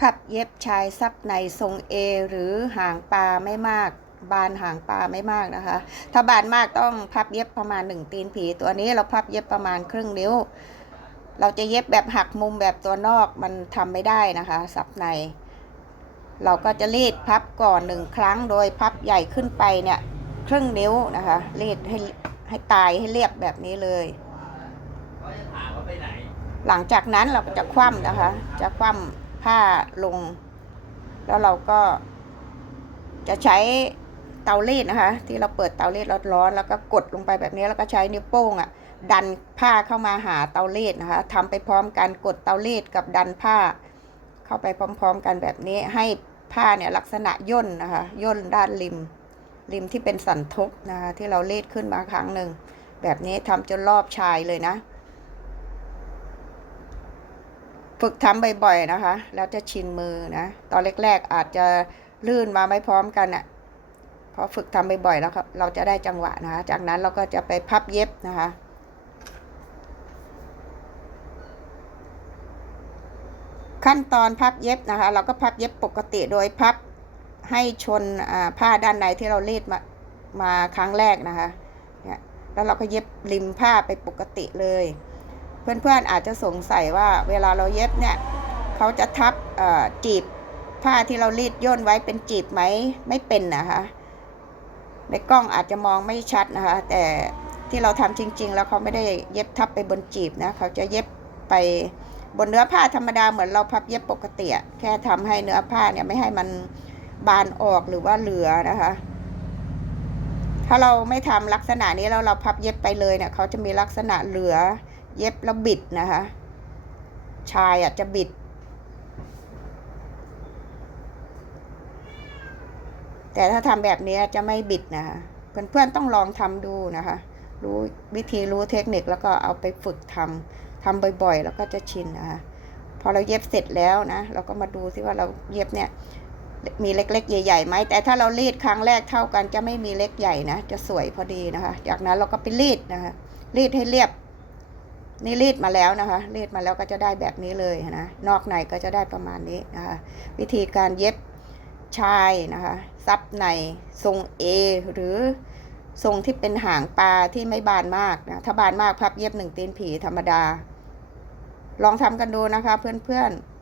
พับเย็บชายซับในทรงเอหรือหางปลาไม่มาก บานหางปลาไม่มากนะคะ ถ้าบานมากต้องพับเย็บประมาณหนึ่งตีนผี ตัวนี้เราพับเย็บประมาณครึ่งนิ้ว เราจะเย็บแบบหักมุมแบบตัวนอกมันทำไม่ได้นะคะ ซับใน เราก็จะรีดพับก่อนหนึ่งครั้งโดยพับใหญ่ขึ้นไปเนี่ยครึ่งนิ้วนะคะรีดให้ให้ตายให้เรียบแบบนี้เลยเขาจะถามว่าไปไหนหลังจากนั้นเราก็จะคว่ำนะคะ จะคว่ำ ผ้าลง แล้วเราก็ จะใช้เตารีดนะคะ ที่เราเปิดเตารีดร้อนๆแล้วก็กดลงไปแบบนี้แล้วก็ใช้นิ้วโป้งอะ่ะ ดันผ้าเข้ามาหาเตารีดนะคะทำไปพร้อมกันกดเตารีดกับดันผ้า เข้าไปพร้อม ๆ กันแบบนี้ให้ผ้าเนี่ยลักษณะย่นนะคะย่นด้านริม ริมที่เป็นสันทบนะคะที่เรารีดขึ้นมาครั้งหนึ่งแบบนี้ทำจนรอบชายเลยนะ ฝึกทำบ่อยๆนะคะ แล้วจะชินมือนะ ตอนแรกๆอาจจะลื่นมาไม่พร้อมกันอะ่ะพอฝึกทำบ่อยๆแล้วครับเราจะได้จังหวะนะคะ จากนั้นเราก็จะไปพับเย็บนะคะขั้นตอนพับเย็บนะคะ เราก็พับเย็บปกติโดยพับให้ชนผ้าด้านในที่เรารีดมามาครั้งแรกนะคะเนี่ยแล้วเราก็เย็บริมผ้าไปปกติเลย เพื่อนๆอาจจะสงสัยว่าเวลาเราเย็บเนี่ยเขาจะทับจีบผ้าที่เรารีดย่นไว้เป็นจีบไหมไม่เป็นนะคะในกล้องอาจจะมองไม่ชัดนะคะ แต่ที่เราทำจริง ๆ แล้วเขาไม่ได้เย็บทับไปบนจีบนะเขาจะเย็บไปบนเนื้อผ้าธรรมดาเหมือนเราพับเย็บปกติแค่ทำให้เนื้อผ้าเนี่ยไม่ให้มันบานออกหรือว่าเหลือนะคะ ถ้าเราไม่ทำลักษณะนี้แล้วเราพับเย็บไปเลยเนี่ยเขาจะมีลักษณะเหลือ เย็บแล้วบิดนะคะ ชายอะจะบิด แต่ถ้าทำแบบนี้จะไม่บิดนะคะ เพื่อนๆต้องลองทำดูนะคะ รู้วิธีรู้เทคนิคแล้วก็เอาไปฝึกทำทำบ่อยๆ แล้วก็จะชินนะคะพอเราเย็บเสร็จแล้วนะ เราก็มาดูซิว่าเราเย็บเนี่ย มีเล็กๆ ใหญ่ๆไหมแต่ถ้าเรารีดครั้งแรกเท่ากันจะไม่มีเล็กใหญ่นะ จะสวยพอดีนะคะ จากนั้นเราก็ไปรีดนะคะรีดให้เรียบ นี่รีดมาแล้วนะคะรีดมาแล้วก็จะได้แบบนี้เลยนะนอกในก็จะได้ประมาณนี้นะคะวิธีการเย็บชายนะคะซับในทรง A หรือทรงที่เป็นหางปลาที่ไม่บานมากนะถ้าบานมากพับเย็บหนึ่งตีนผีธรรมดา ลองทำกันดูนะคะเพื่อนๆ